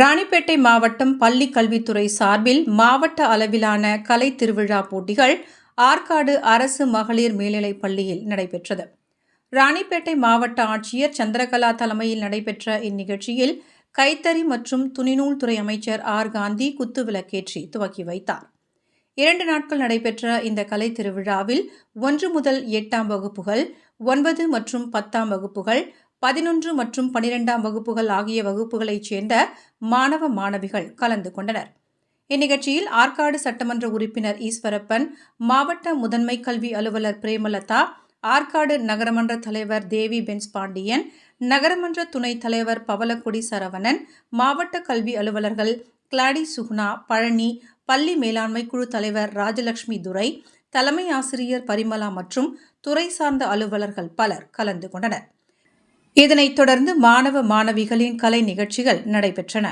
ராணிப்பேட்டை மாவட்டம் பள்ளி கல்வித்துறை சார்பில் மாவட்ட அளவிலான கலை திருவிழா போட்டிகள் ஆற்காடு அரசு மகளிர் மேல்நிலைப் பள்ளியில் நடைபெற்றது. ராணிப்பேட்டை மாவட்ட ஆட்சியர் சந்திரகலா தலைமையில் நடைபெற்ற இந்நிகழ்ச்சியில் கைத்தறி மற்றும் துணிநூல் துறை அமைச்சர் ஆர். காந்தி குத்துவிளக்கேற்றி துவக்கி வைத்தார். 2 நாட்கள் நடைபெற்ற இந்த கலை திருவிழாவில் 1 முதல் 8ஆம் வகுப்புகள், 9 மற்றும் 10ஆம் வகுப்புகள், 11 மற்றும் 12ஆம் வகுப்புகள் ஆகிய வகுப்புகளைச் சேர்ந்த மாணவ மாணவிகள் கலந்து கொண்டனர். இந்நிகழ்ச்சியில் ஆற்காடு சட்டமன்ற உறுப்பினர் ஈஸ்வரப்பன், மாவட்ட முதன்மை கல்வி அலுவலர் பிரேமலதா, ஆற்காடு நகரமன்ற தலைவர் தேவி பென்ஸ் பாண்டியன், நகரமன்ற துணைத் தலைவர் பவளக்கொடி சரவணன், மாவட்ட கல்வி அலுவலர்கள் கிளாடி சுகுணா, பழனி, பள்ளி மேலாண்மை குழு தலைவர் ராஜலட்சுமி துரை, தலைமை ஆசிரியர் பரிமளா மற்றும் துறை சார்ந்த அலுவலர்கள் பலர் கலந்து கொண்டனர். இதனைத் தொடர்ந்து மாணவ மாணவிகளின் கலை நிகழ்ச்சிகள் நடைபெற்றன.